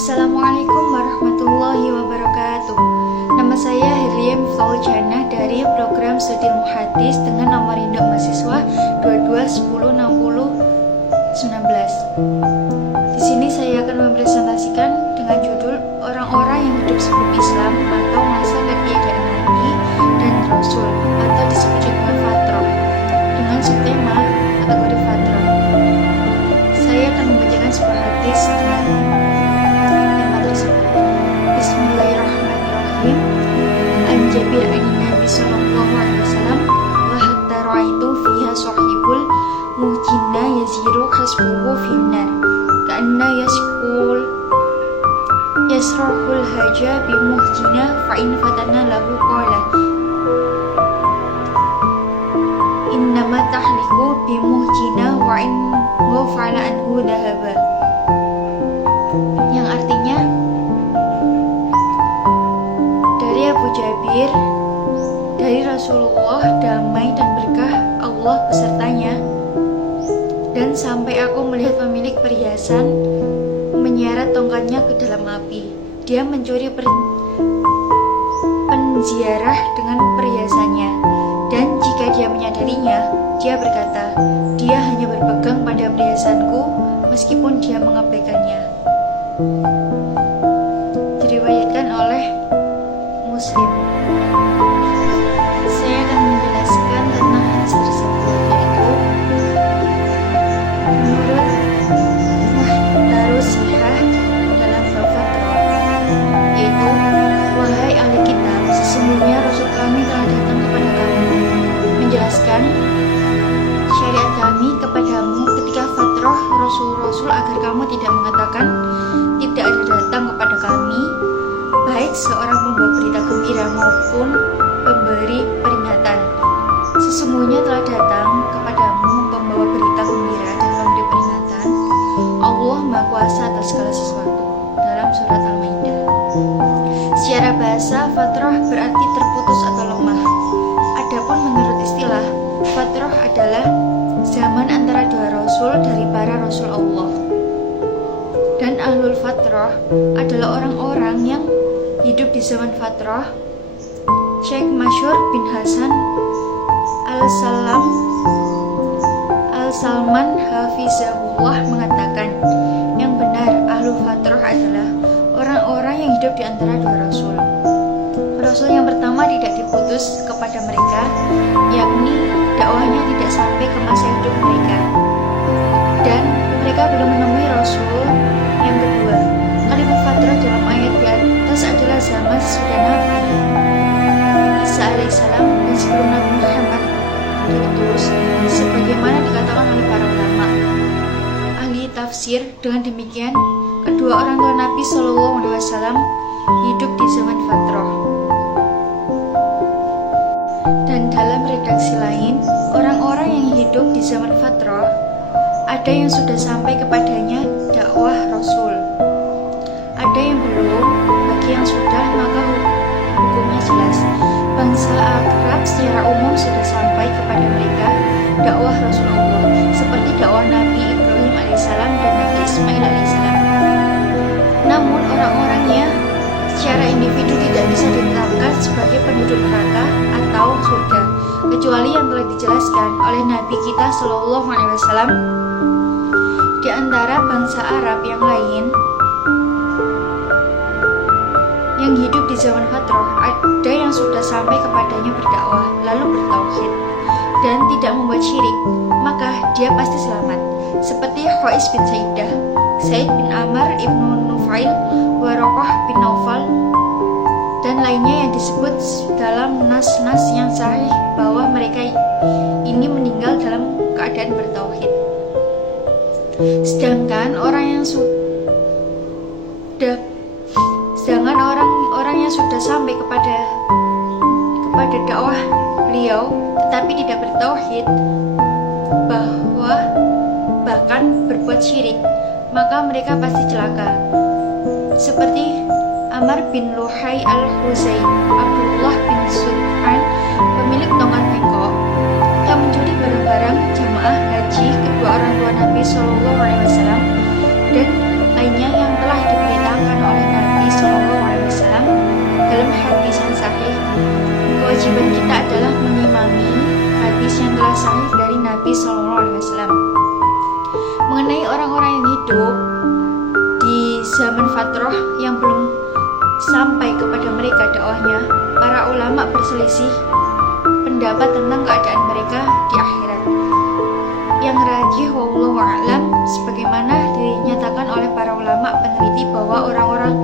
Assalamualaikum warahmatullahi wabarakatuh. Nama saya Hirlia Miftaul Jannah dari program studi Muhadis dengan nomor induk mahasiswa 22106019. Di sini saya akan mempresentasikan dengan judul orang-orang yang hidup sebelum Islam atau masa ketiadaan Nabi dan Rasul atau disebut juga Fatrah dengan subtema kategori Fatrah. Saya akan membacakan sebuah hadis dengan tema tersebut. Bismillahirrahmanirrahim. An Jabir an Nabi sallallahu alaihi wasallam wa hatta ra'aitu fiha sahibul mujinna yaziru hasbuhu finnar ka'anna yasrahul haja bi muhjina fa in fatana lahu qala innama tahliku bi muhjina wa in ghafala anhu dahaba, yang artinya dari Abu Jabir dari Rasulullah, damai dan berkah Allah besertanya, dan sampai aku melihat pemilik perhiasan menyeret tongkatnya ke dalam api. Dia mencuri penziarah dengan perhiasannya, dan jika dia menyadarinya, dia berkata, dia hanya berpegang pada perhiasanku meskipun dia mengabaikannya. Diriwayatkan oleh Muslim. Saya akan menjelaskan tentang hadis tersebut, yaitu menurut Muhtarus Sihah dalam bab Fatrah, yaitu, wahai ahli kitab, sesungguhnya Rasul kami telah datang kepada kamu menjelaskan syariat kami kepadamu ketika Fatrah Rasul-Rasul agar kamu tidak mengatakan tidak ada datang kepada kami baik seorang pembawa berita gembira maupun pemberi peringatan. Sesungguhnya telah datang kepadamu pembawa berita gembira dan pemberi peringatan, Allah Maha Kuasa atas segala sesuatu, dalam surat Al-Maidah. Secara bahasa, fatrah berarti terputus atau lemah. Adapun menurut istilah, fatrah adalah zaman antara dua rasul dari para rasul Allah. Dan ahlul fatrah adalah orang-orang yang hidup di zaman fatrah. Syekh Masyur bin Hasan Al-Salman Hafizahullah mengatakan, yang benar ahlul fatrah adalah orang-orang yang hidup di antara dua rasul. Rasul yang pertama tidak diputus kepada mereka, yakni dakwahnya tidak sampai ke masa hidup mereka, dan mereka belum menemui rasul yang kedua. Kalimat fatrah dalam ayat di atas adalah zaman sesudah Nabi Isa alaihissalam dan sebelum Nabi Muhammad diutus, sebagaimana dikatakan oleh para ulama ahli tafsir. Dengan demikian, kedua orang tua Nabi Shallallahu Alaihi Wasallam hidup di zaman fatrah. Dan dalam redaksi lain, orang-orang yang hidup di zaman fatrah ada yang sudah sampai kepadanya dakwah Rasul, ada yang belum. Bagi yang sudah, maka hukumnya jelas. Bangsa Arab secara umum sudah sampai kepada mereka dakwah Rasulullah, seperti dakwah Nabi Ibrahim alaihissalam dan Nabi Ismail alaihissalam. Namun orang-orangnya secara individu tidak bisa ditetapkan sebagai penduduk neraka atau surga, kecuali yang telah dijelaskan oleh Nabi kita Shallallahu Alaihi Wasallam. Di antara bangsa Arab yang lain yang hidup di zaman fatrah, ada yang sudah sampai kepadanya berdakwah lalu bertauhid dan tidak membuat syirik, maka dia pasti selamat, seperti Qais bin Saidah, Said bin Amr ibnu Nufail, Waraqah bin Naufal, dan lainnya yang disebut dalam nas-nas yang sahih bahwa mereka ini meninggal dalam keadaan bertauhid. Sedangkan orang yang sudah sampai kepada dakwah beliau tetapi tidak bertauhid, bahkan berbuat syirik, maka mereka pasti celaka, seperti Amr bin Luhai al-Huzai, Abdullah bin Sud'an, pemilik tongkat bengkok, yang mencuri barang-barang jamaah haji kedua orang tua Nabi Shallallahu Alaihi Wasallam, dan lainnya yang telah diberitakan Nabi SAW. Mengenai orang-orang yang hidup di zaman fatrah yang belum sampai kepada mereka dakwahnya, para ulama berselisih pendapat tentang keadaan mereka di akhirat. Yang rajih wallahu a'lam, sebagaimana dinyatakan oleh para ulama peneliti, bahwa orang-orang